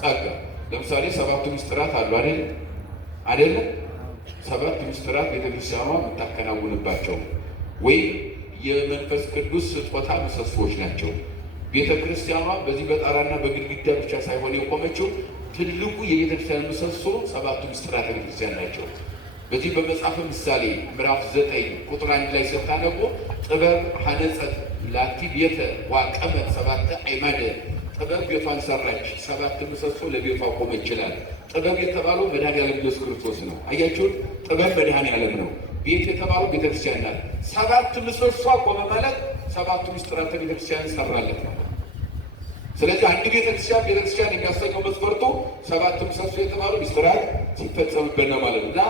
ጸጋ። ለምሳሌ 7ቱ ምስጢራት አሉ አይደለ? 7ቱ ምስጢራት ቤተክርስቲያኗ የምታከናውንባቸው ወይም የመንፈስ ቅዱስ ስጦታ ምሰሶዎች ናቸው። ቤተክርስቲያኗ በዚህ በጣራና በግድግዳ ብቻ ሳይሆን የቆመችው ትልቁ የቤተክርስቲያን ምሰሶ 7ቱ ምስጢራት ቤተክርስቲያን ናቸው። በዚህ በመጽሐፈ ምሳሌ ምዕራፍ 9 ቁጥር 1 ላይ ስታነቡ ጥበብ ሐነጸት ላቲ ቤተ ዋቀመት 7 አዕማደ፣ ጥበብ ቤቷን ሰራች፣ 7 ምሰሶ ለቤቷ ቆመ ይችላል። ጥበብ የተባለው መድኃኔዓለም ኢየሱስ ክርስቶስ ነው። አያችሁት? ጥበብ መድኃኔዓለም ነው። ቤት የተባለው ቤተክርስቲያን ናት። 7 ምሰሶ ቆመ ማለት 7ቱ ምስጢራተ ቤተክርስቲያን ሰራለት ነው። ስለዚህ አንድ ቤተክርስቲያን የሚያሰኘው መስፈርቱ 7 ምሰሶ የተባሉ ምስጢራት ሲፈጸምበት ነው ማለት ነው። እና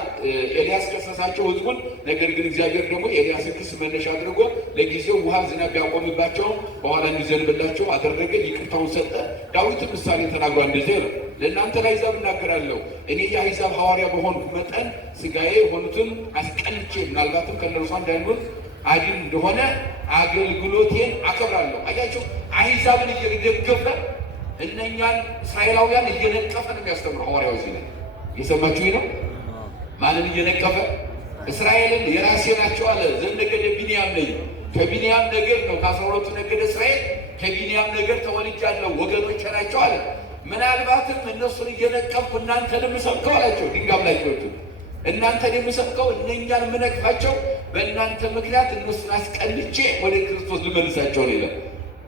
ኤልያስ ከሰሳቸው ሕዝቡን፣ ነገር ግን እግዚአብሔር ደግሞ የኤልያስን ክስ መነሻ አድርጎ ለጊዜው ውሃ ዝናብ ቢያቆምባቸው በኋላ እንዲዘንብላቸው አደረገ፣ ይቅርታውን ሰጠ። ዳዊት ምሳሌ ተናግሯል። እንደዚህ ነው፣ ለእናንተ ለአሕዛብ እናገራለሁ፣ እኔ የአሕዛብ ሐዋርያ በሆንኩ መጠን ሥጋዬ የሆኑትን አስቀንቼ ምናልባትም ከእነርሱ አንዳንዱን አድን እንደሆነ አገልግሎቴን አከብራለሁ። አያቸው፣ አሕዛብን እየደገፈ እነኛን እስራኤላውያን እየነቀፈ ነው የሚያስተምረው ሐዋርያው። እዚህ ላይ የሰማችሁ ነው። ማንን እየነቀፈ? እስራኤልን የራሴ ናቸው አለ። ዘነገደ ቢንያም ነኝ፣ ከቢንያም ነገድ ነው፣ ከ12ቱ ነገደ እስራኤል ከቢንያም ነገድ ተወልጃለሁ፣ ወገኖቼ ናቸው አለ። ምናልባትም እነሱን እየነቀፍኩ እናንተን የምሰብከው አላቸው። ድንጋም ላይ ወጡ። እናንተን የምሰብከው እነኛን የምነቅፋቸው በእናንተ ምክንያት እነሱን አስቀንቼ ወደ ክርስቶስ ልመልሳቸው ነው ይላል።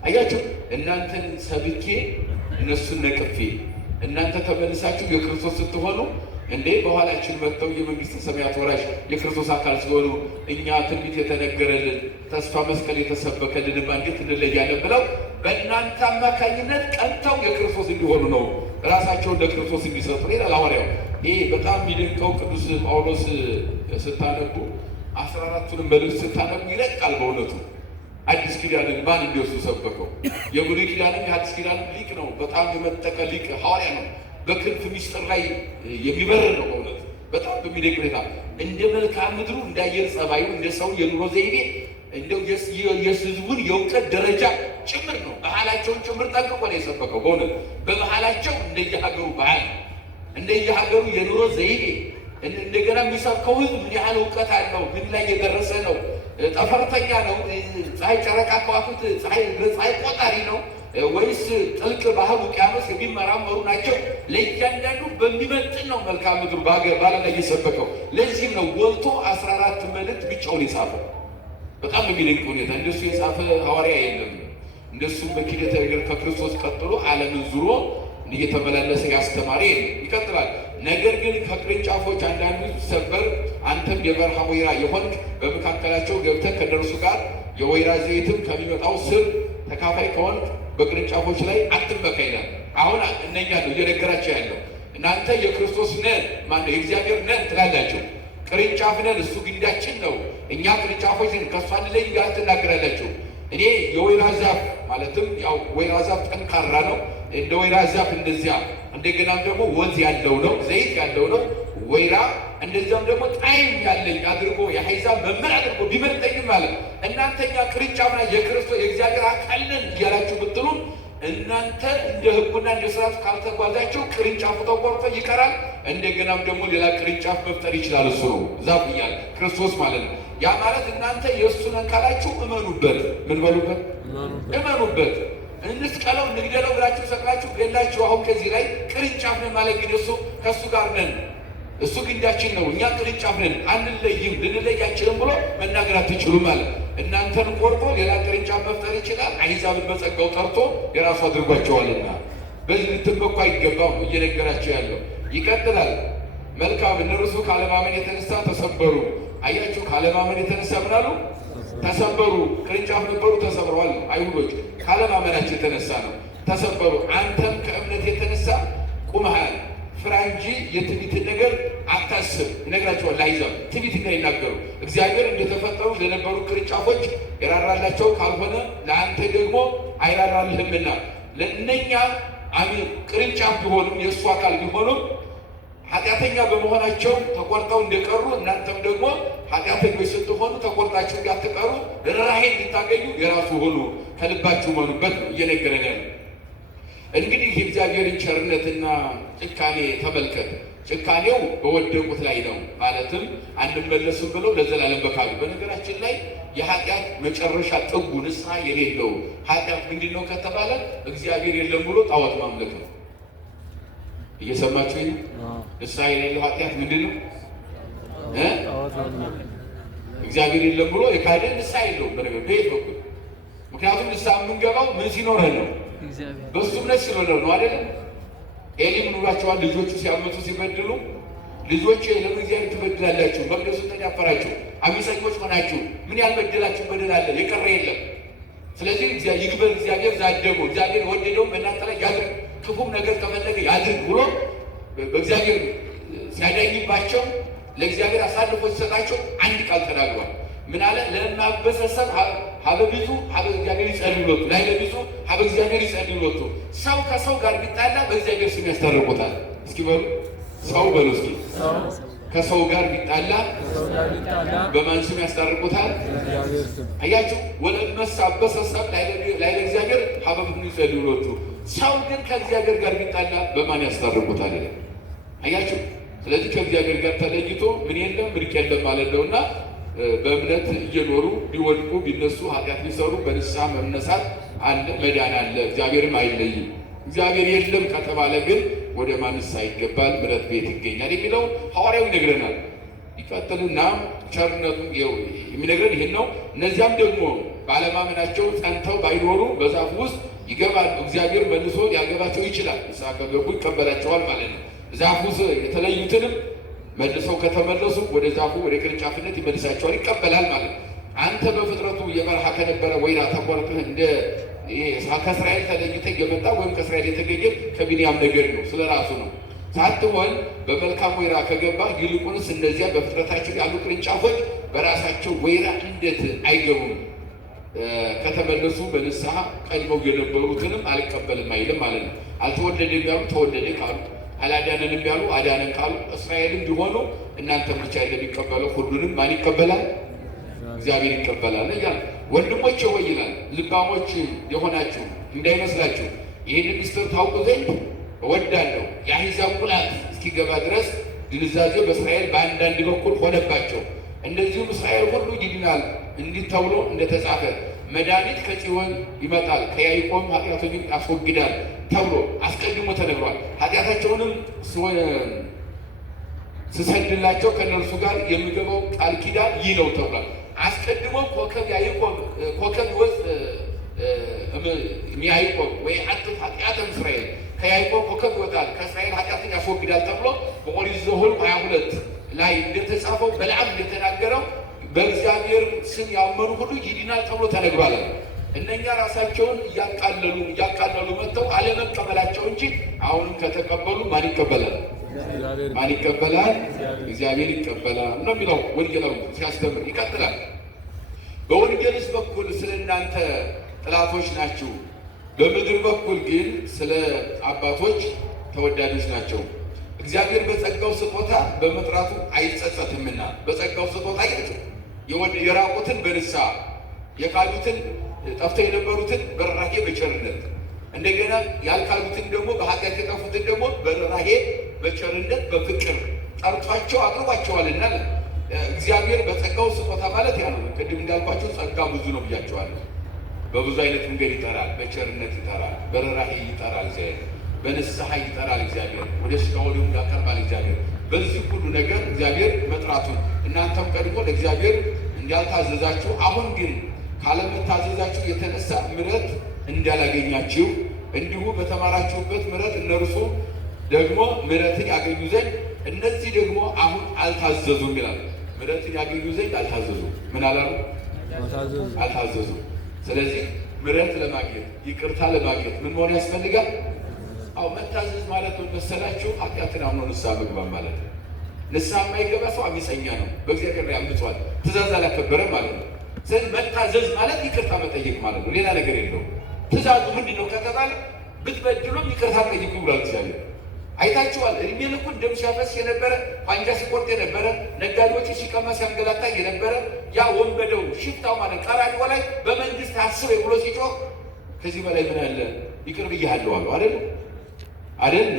አያችሁ፣ እናንተን ሰብኬ እነሱን ነቅፌ እናንተ ተመልሳችሁ የክርስቶስ ስትሆኑ እንዴ በኋላችን መጥተው የመንግስት ሰማያት ወራሽ የክርስቶስ አካል ሲሆኑ እኛ ትንቢት የተነገረልን ተስፋ መስቀል የተሰበከልን እንዴት እንለያለን ብለው በእናንተ አማካኝነት ቀንተው የክርስቶስ እንዲሆኑ ነው፣ ራሳቸውን ለክርስቶስ እንዲሰጡ ይላል ሐዋርያው። ይህ በጣም የሚደንቀው ቅዱስ ጳውሎስ ስታነቡ 14ቱንም መልእክት ስታነቡ ይለቃል በእውነቱ። አዲስ ኪዳንን ማን እንዲወስዱ ሰበከው? የብሉይ ኪዳንም የአዲስ ኪዳንም ሊቅ ነው። በጣም የመጠቀ ሊቅ ሐዋርያ ነው። በክንፍ ሚስጥር ላይ የሚበር ነው በእውነት በጣም በሚደንቅ ሁኔታ። እንደ መልክዓ ምድሩ እንደ አየር ጸባዩ እንደ ሰው የኑሮ ዘይቤ እንደው የሕዝቡን የእውቀት ደረጃ ጭምር ነው ባህላቸውን ጭምር ጠንቅቆ ነው የሰበከው። በእውነት በባህላቸው እንደየሀገሩ ባህል እንደየሀገሩ የኑሮ ዘይቤ እንደገና የሚሰብከው ሕዝብ ምን ያህል እውቀት አለው፣ ምን ላይ የደረሰ ነው፣ ጠፈርተኛ ነው፣ ፀሐይ ጨረቃ ከዋክብት ፀሐይ ቆጣሪ ነው ወይስ ጥልቅ ባህር ውቅያኖስ የሚመራመሩ ናቸው? ለእያንዳንዱ በሚመጥን ነው መልክዓ ምድሩ ባለ ላይ የሰበከው። ለዚህም ነው ጎልቶ 14 መልእክት ብቻውን የጻፈው። በጣም በሚደንቅ ሁኔታ እንደሱ የጻፈ ሐዋርያ የለም። እንደሱም በኪደተ እግር ከክርስቶስ ቀጥሎ ዓለምን ዙሮ እየተመላለሰ ያስተማረ የለም። ይቀጥላል። ነገር ግን ከቅርንጫፎች አንዳንዱ ሰበር፣ አንተም የበረሃ ወይራ የሆንክ በመካከላቸው ገብተህ ከእነርሱ ጋር የወይራ ዘይትም ከሚመጣው ስር ተካፋይ ከሆንክ በቅርንጫፎች ላይ አትመካ ይላል። አሁን እነኛ ነው እየነገራቸው ያለው። እናንተ የክርስቶስ ነን ማነው የእግዚአብሔር ነን ትላላችሁ፣ ቅርንጫፍ ነን እሱ ግንዳችን ነው፣ እኛ ቅርንጫፎች ነን ከእሷ አንለይ ጋር ትናገራላችሁ። እኔ የወይራ ዛፍ ማለትም ያው ወይራ ዛፍ ጠንካራ ነው፣ እንደ ወይራ ዛፍ እንደዚያ እንደገናም ደግሞ ወዝ ያለው ነው፣ ዘይት ያለው ነው ወይራ። እንደዚያም ደግሞ ጣዕም ያለኝ አድርጎ የአሕዛብ መምህር አድርጎ ቢመርጠኝም ማለት እናንተኛ ቅርንጫፍና የክርስቶስ የእግዚአብሔር አካል ነን እያላችሁ ብትሉ እናንተ እንደ ሕጉና እንደ ሥርዓቱ ካልተጓዛችሁ ቅርንጫፉ ተቆርጦ ይቀራል። እንደገናም ደግሞ ሌላ ቅርንጫፍ መፍጠር ይችላል። እሱ ነው ዛፍ እያለ ክርስቶስ ማለት ነው። ያ ማለት እናንተ የእሱ ነን ካላችሁ እመኑበት። ምን በሉበት? እመኑበት። እንስቀለው እንግደለው ብላችሁ ሰቅላችሁ ገላችሁ አሁን ከዚህ ላይ ቅርንጫፍ ነን ማለት ግን እሱ ከእሱ ጋር ነን፣ እሱ ግንዳችን ነው፣ እኛ ቅርንጫፍ ነን፣ አንለይም፣ ልንለይ አንችልም ብሎ መናገር አትችሉም ማለት። እናንተን ቆርጦ ሌላ ቅርንጫፍ መፍጠር ይችላል። አሕዛብን በጸጋው ጠርቶ የራሱ አድርጓቸዋልና በዚህ ልትመኩ አይገባም እየነገራቸው ያለው። ይቀጥላል። መልካም እነርሱ ካለማመን የተነሳ ተሰበሩ፣ አያችሁ፣ ካለማመን የተነሳ ምን አሉ? ተሰበሩ። ቅርንጫፍ ነበሩ ተሰብረዋል። አይሁዶች ካለማመናቸው የተነሳ ነው ተሰበሩ። አንተም ከእምነት የተነሳ ቁመሃል፣ ፍራ እንጂ የትዕቢትን ነገር አታስብ። ይነግራቸዋል ለአሕዛብ ትዕቢት እንዳይናገሩ። እግዚአብሔር እንደተፈጠሩ ለነበሩ ቅርንጫፎች የራራላቸው ካልሆነ ለአንተ ደግሞ አይራራልህምና ለእነኛ ቅርንጫፍ ቢሆኑም የእሱ አካል ቢሆኑም ኃጢአተኛ በመሆናቸው ተቆርጠው እንደቀሩ እናንተም ደግሞ ኃጢአተኞች ስትሆኑ ተቆርጣችሁ እንዳትቀሩ ርኅራኄ እንድታገኙ የራሱ ሆኑ፣ ከልባችሁ መኑበት ነው እየነገረን ያለ። እንግዲህ የእግዚአብሔርን ቸርነትና ጭካኔ ተመልከት። ጭካኔው በወደቁት ላይ ነው። ማለትም አንመለስም ብለው ለዘላለም በካዱ። በነገራችን ላይ የኃጢአት መጨረሻ ጥጉ ንስሐ የሌለው ኃጢአት ምንድን ነው ከተባለ እግዚአብሔር የለም ብሎ ጣዖት ማምለክ ነው። እየሰማችሁ ነው? ንስሐ የሌለው ኃጢአት ምንድን ነው? እግዚአብሔር የለም ብሎ የካደ ንስሐ የለውም። በነገር በየት በኩል? ምክንያቱም ንስሐ የምንገባው ምን ሲኖረን ነው? በሱ እምነት ሲኖረን ነው አይደለም? ኤሊ ምን ብሏቸዋል? ልጆቹ ሲያመቱ ሲበድሉ፣ ልጆች ለምን እግዚአብሔር ትበድላላችሁ? መቅደሱን ተዳፈራችሁ፣ አመፀኞች ሆናችሁ፣ ምን ያልበደላችሁ በደል አለ? የቀረ የለም። ስለዚህ ይግበር እግዚአብሔር ዛደሙ፣ እግዚአብሔር የወደደውን በእናንተ ላይ ያድርግ፣ ክፉም ነገር ከፈለገ ያድርግ ብሎ በእግዚአብሔር ሲያዳኝባቸው ለእግዚአብሔር አሳልፎ ሲሰጣቸው አንድ ቃል ተናግሯል። ምን አለ? ለማበሰሰብ ሀበ ብዙ ሀበ እግዚአብሔር ይጸልዩሎቱ፣ ላይ ለብዙ ሀበ እግዚአብሔር ይጸልዩሎቱ። ሰው ከሰው ጋር ቢጣላ በእግዚአብሔር ስም ያስታርቁታል። እስኪ በሉ ሰው በሉ እስኪ ከሰው ጋር ቢጣላ በማን ስም ያስታርቁታል? አያችሁ፣ ወለመሳበሰሰብ ላይ ለእግዚአብሔር ሀበ ብዙ ይጸልዩሎቱ። ሰው ግን ከእግዚአብሔር ጋር ቢጣላ በማን ያስታርቁታል? አያችሁ። ስለዚህ ከእግዚአብሔር ጋር ተለይቶ ምን የለም ምርቅ የለም ማለት ነውና በእምነት እየኖሩ ቢወድቁ ቢነሱ ኃጢአት ቢሰሩ በንስሐ መነሳት አለ፣ መዳን አለ። እግዚአብሔርም አይለይም። እግዚአብሔር የለም ከተባለ ግን ወደ ማንሳ ይገባል፣ ምሕረት ቤት ይገኛል የሚለውን ሐዋርያው ይነግረናል። ይቀጥልና ቸርነቱ የሚነግረን ይህን ነው። እነዚያም ደግሞ ባለማመናቸው ጸንተው ባይኖሩ በዛፉ ውስጥ ይገባሉ፣ እግዚአብሔር መልሶ ሊያገባቸው ይችላል። ንስሐ ከገቡ ይቀበላቸዋል ማለት ነው። ዛፉ የተለዩትንም መልሰው ከተመለሱ ወደ ዛፉ ወደ ቅርንጫፍነት ይመልሳቸዋል፣ ይቀበላል ማለት ነው። አንተ በፍጥረቱ የበረሃ ከነበረ ወይራ ተቆርጠህ እንደ ከእስራኤል ተለይተህ የመጣ ወይም ከእስራኤል የተገኘ ከቢንያም ነገድ ነው፣ ስለ ራሱ ነው ሳትሆን በመልካም ወይራ ከገባ ይልቁንስ እነዚያ በፍጥረታቸው ያሉ ቅርንጫፎች በራሳቸው ወይራ እንዴት አይገቡም? ከተመለሱ በንስሐ ቀድመው የነበሩትንም አልቀበልም አይልም ማለት ነው። አልተወደደም ያሉ ተወደደ ካሉ፣ አላዳነንም ያሉ አዳነን ካሉ፣ እስራኤልም ቢሆኑ እናንተም ብቻ እንደሚቀበለው ሁሉንም ማን ይቀበላል? እግዚአብሔር ይቀበላል እያለ ወንድሞቼ ሆይ ይላል፣ ልባሞች የሆናችሁ እንዳይመስላችሁ ይህን ምስጢር ታውቁ ዘንድ እወዳለሁ። የአሕዛብ ሙላት እስኪገባ ድረስ ግንዛቤ በእስራኤል በአንዳንድ በኩል ሆነባቸው። እንደዚሁም እስራኤል ሁሉ ይድናል እንዲህ ተብሎ እንደተጻፈ መድኃኒት ከጽዮን ይመጣል ከያዕቆብ ኃጢአተኞች ያስወግዳል ተብሎ አስቀድሞ ተነግሯል። ኃጢአታቸውንም ስሰድላቸው ከእነርሱ ጋር የሚገባው ቃል ኪዳን ይህ ነው ተብሏል። አስቀድሞ ኮከብ ያዕቆብ ኮከብ ይወፅ ያዕቆብ ወይ አጥፍ ኃጢአተም እስራኤል ከያዕቆብ ኮከብ ይወጣል ከእስራኤል ኃጢአትን ያስወግዳል ተብሎ በኦሪት ዘኍልቍ 22 ላይ እንደተጻፈው በለዓም እንደተናገረው በእግዚአብሔር ስም ያመኑ ሁሉ ይድናል ተብሎ ተነግሯል። እነኛ ራሳቸውን እያቃለሉ መጥተው አለመቀበላቸው እንጂ አሁንም ከተቀበሉ ማን ይቀበላል? ማን ይቀበላል? እግዚአብሔር ይቀበላል ነው የሚለው ወንጌላዊ ሲያስተምር ይቀጥላል። በወንጌልስ በኩል ስለ እናንተ ጠላቶች ናችሁ፣ በምድር በኩል ግን ስለ አባቶች ተወዳጆች ናቸው። እግዚአብሔር በጸጋው ስጦታ በመጥራቱ አይጸጸትምና። በጸጋው ስጦታ ያቸው የራቁትን በንስሐ የካዱትን ጠፍተው የነበሩትን በርኅራኄ በቸርነት እንደገና ያልካዱትን ደግሞ በኃጢአት የጠፉትን ደግሞ በርኅራኄ በቸርነት በፍቅር ጠርቷቸው አቅርቧቸዋልና እግዚአብሔር በጸጋው ስጦታ ማለት ያ ነው። ቅድም እንዳልኳቸው ጸጋ ብዙ ነው ብያቸዋለሁ። በብዙ አይነት መንገድ ይጠራል። በቸርነት ይጠራል፣ በርኅራኄ ይጠራል፣ በንስሐ ይጠራል። እግዚአብሔር ወደ ሥጋው ወደሙ ያቀርባል። እግዚአብሔር በዚህ ሁሉ ነገር እግዚአብሔር መጥራቱን እናንተም ቀድሞ ለእግዚአብሔር እንዳልታዘዛችሁ አሁን ግን ካለመታዘዛችሁ የተነሳ ምሕረት እንዳላገኛችሁ እንዲሁ በተማራችሁበት ምሕረት እነርሱ ደግሞ ምሕረትን ያገኙ ዘንድ እነዚህ ደግሞ አሁን አልታዘዙም ይላል። ምሕረትን ያገኙ ዘንድ አልታዘዙ። ምን አላሉ? አልታዘዙ። ስለዚህ ምሕረት ለማግኘት ይቅርታ ለማግኘት ምን መሆን ያስፈልጋል? አዎ መታዘዝ ማለት ምን መሰላችሁ? ኃጢአትን አምኖ ንስሐ መግባት ማለት ነው። ንስሐ የማይገባ ሰው አመፀኛ ነው፣ በእግዚአብሔር ላይ አምጿል፣ ትእዛዝ አላከበረም ማለት ነው። ስለዚህ መታዘዝ ማለት ይቅርታ መጠየቅ ማለት ነው፣ ሌላ ነገር የለውም። ትእዛዙ ምንድን ነው ከተባለ ብትበድሉም ይቅርታ ጠይቁ ብሏል እግዚአብሔር። አይታችኋል። እድሜ ልኩን ደም ሲያፈስ የነበረ ቋንጃ ሲቆርጥ የነበረ ነጋዴዎች ሲቀማ ሲያንገላታ የነበረ ያ ወንበደው ሽፍታው ማለት ቀራንዮ ላይ በመንግስት አስበኝ ብሎ ሲጮህ ከዚህ በላይ ምን አለ? ይቅር ብያለሁ አሉ አይደል?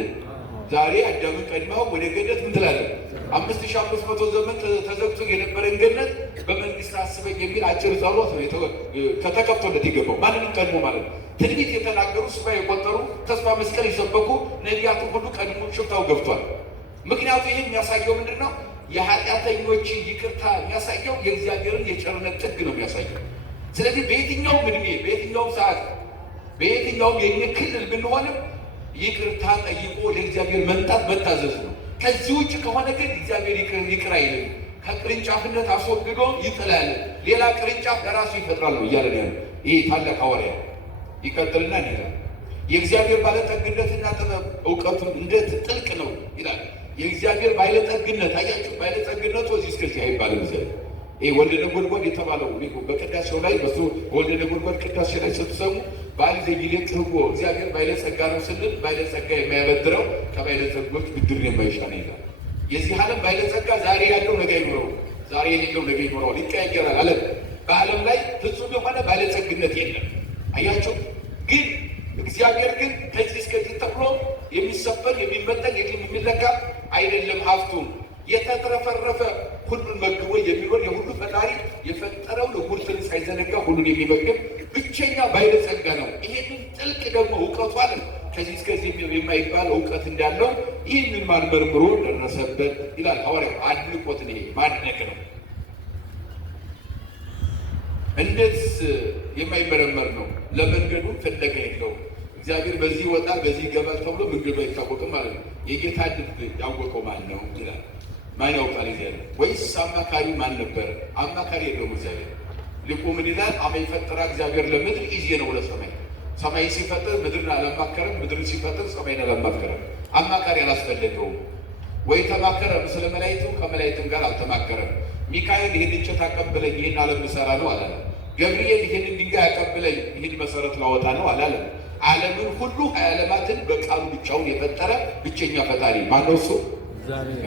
ዛሬ አዳምን ቀድመው ወደ ገነት ምን ትላለህ? 5500 ዘመን ተዘግቶ የነበረን ገነት በመንግስት አስበኝ የሚል አጭር ጸሎት ነው ከተከፍቶለት የገባው። ማንንም ቀድሞ ማለት ነው። ትንቢት የተናገሩ ስባ የቆጠሩ ተስፋ መስቀል የሰበኩ ነቢያትን ሁሉ ቀድሞ ሽፍታው ገብቷል። ምክንያቱ ይህ የሚያሳየው ምንድን ነው? የኃጢአተኞች ይቅርታ የሚያሳየው የእግዚአብሔርን የቸርነት ጥግ ነው የሚያሳየው። ስለዚህ በየትኛውም እድሜ በየትኛውም ሰዓት በየትኛውም የእኛ ክልል ብንሆንም ይቅርታ ጠይቆ ለእግዚአብሔር መምጣት መታዘዝ ነው። ከዚህ ውጭ ከሆነ ግን እግዚአብሔር ይቅር አይልም። ከቅርንጫፍነት አስወግዶ ይጥላል፣ ሌላ ቅርንጫፍ ለራሱ ይፈጥራል ነው እያለን ያለ ይህ ታላቅ ሐዋርያ። ይቀጥልና ይላል የእግዚአብሔር ባለጠግነትና ጥበብ እውቀቱን እንዴት ጥልቅ ነው ይላል። የእግዚአብሔር ባለጠግነት አያችሁ፣ ባለጠግነቱ እዚህ እስከዚህ አይባልም። ይሄ ወልደ ነጎድጓድ የተባለው በቅዳሴው ላይ በሱ ወልደ ነጎድጓድ ቅዳሴ ላይ ስትሰሙ ባል ዘይሌቅ ህጎ እግዚአብሔር ባለጸጋ ነው ስንል ባለጸጋ የማያበድረው ከባለጸጎች ብድር የማይሻ ነው ይላል። የዚህ ዓለም ባለጸጋ ዛሬ ያለው ነገ ይኖረው፣ ዛሬ የሌለው ነገ ይኖረዋል፣ ይቀያየራል። ዓለም በዓለም ላይ ፍጹም የሆነ ባለጸግነት የለም። አያችሁ ግን እግዚአብሔር ግን ከዚህ እስከዚህ ተብሎ የሚሰፈር የሚመጠን የሚለካ አይደለም። ሀብቱን የተትረፈረፈ ሁሉን መግቦ የሚኖር የሁሉ ፈጣሪ የፈጠረው ለሁሉን ሳይዘነጋ ሁሉን የሚመግብ ብቸኛ ባለጸጋ ነው። ይሄንን ጥልቅ ደግሞ እውቀቱ አለ። ከዚህ እስከዚህ የማይባል እውቀት እንዳለው ይህንን ማን መርምሮ ደረሰበት ይላል ሐዋርያው። አድንቆትን ይሄ ማድነቅ ነው። እንዴት የማይመረመር ነው? ለመንገዱ ፍለጋ የለውም። እግዚአብሔር በዚህ ይወጣል በዚህ ይገባል ተብሎ መንገዱ አይታወቅም ማለት ነው። የጌታ ልብ ያወቀው ማን ነው ይላል። ማን ያውቃል? እግዚአብሔር። ወይስ አማካሪ ማን ነበር? አማካሪ የለውም እግዚአብሔር። ሊቁ ምን ይላል? አመ ይፈጠራ እግዚአብሔር ለምድር ኢዜ ነው ለሰማይ። ሰማይ ሲፈጥር ምድርን አላማከረም፣ ምድርን ሲፈጥር ሰማይን አላማከረም። አማካሪ አላስፈለገውም። ወይ ተማከረ ምስለ መላእክቱ ከመላእክትም ጋር አልተማከረም። ሚካኤል ይህን እንጨት አቀብለኝ ይህን ዓለም ልሰራ ነው አላለም። ገብርኤል ይህንን ድንጋይ አቀብለኝ ይህን መሰረት ላወጣ ነው አላለም። ዓለምን ሁሉ ዓለማትን በቃሉ ብቻውን የፈጠረ ብቸኛ ፈጣሪ ማነው? እሱ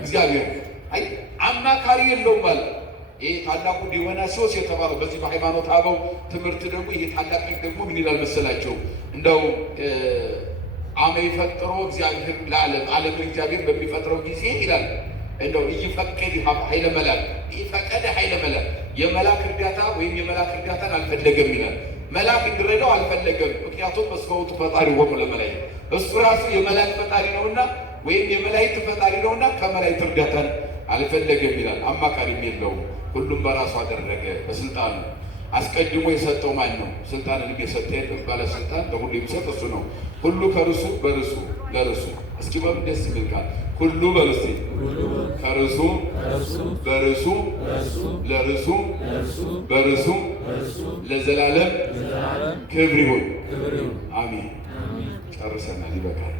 እግዚአብሔር። አይ አማካሪ የለውም ማለት ይሄ ታላቁ ዲዮናስዮስ የተባለው በዚህ በሃይማኖት አበው ትምህርት ደግሞ ይሄ ታላቅ ደግሞ ምን ይላል መሰላቸው? እንደው አመ ይፈጥሮ እግዚአብሔር ለዓለም ዓለምን እግዚአብሔር በሚፈጥረው ጊዜ ይላል እንደው ይፈቀድ ኃይለ መላክ ይፈቀደ ኃይለ መላክ የመላክ እርዳታ ወይም የመላክ እርዳታን አልፈለገም ይላል። መላክ እንዲረዳው አልፈለገም። ምክንያቱም መስዋዕቱ ፈጣሪ ሆኖ ለመላእክት እሱ ራሱ የመላክ ፈጣሪ ነውና ወይም የመላእክት ፈጣሪ ነውና ከመላእክት እርዳታን አልፈለገም ይላል። አማካሪም የለውም። ሁሉም በራሱ አደረገ በስልጣኑ። አስቀድሞ የሰጠው ማን ነው? ስልጣንን የሰጠ ባለስልጣን ለሁሉ የሚሰጥ እሱ ነው። ሁሉ ከርሱ በርሱ ለርሱ። እስኪ በሉ ደስ የሚል ቃል ሁሉ በርሱ ከርሱ በርሱ ለርሱ በርሱ ለዘላለም ክብር ይሁን አሜን። ጨርሰናል። ይበቃል።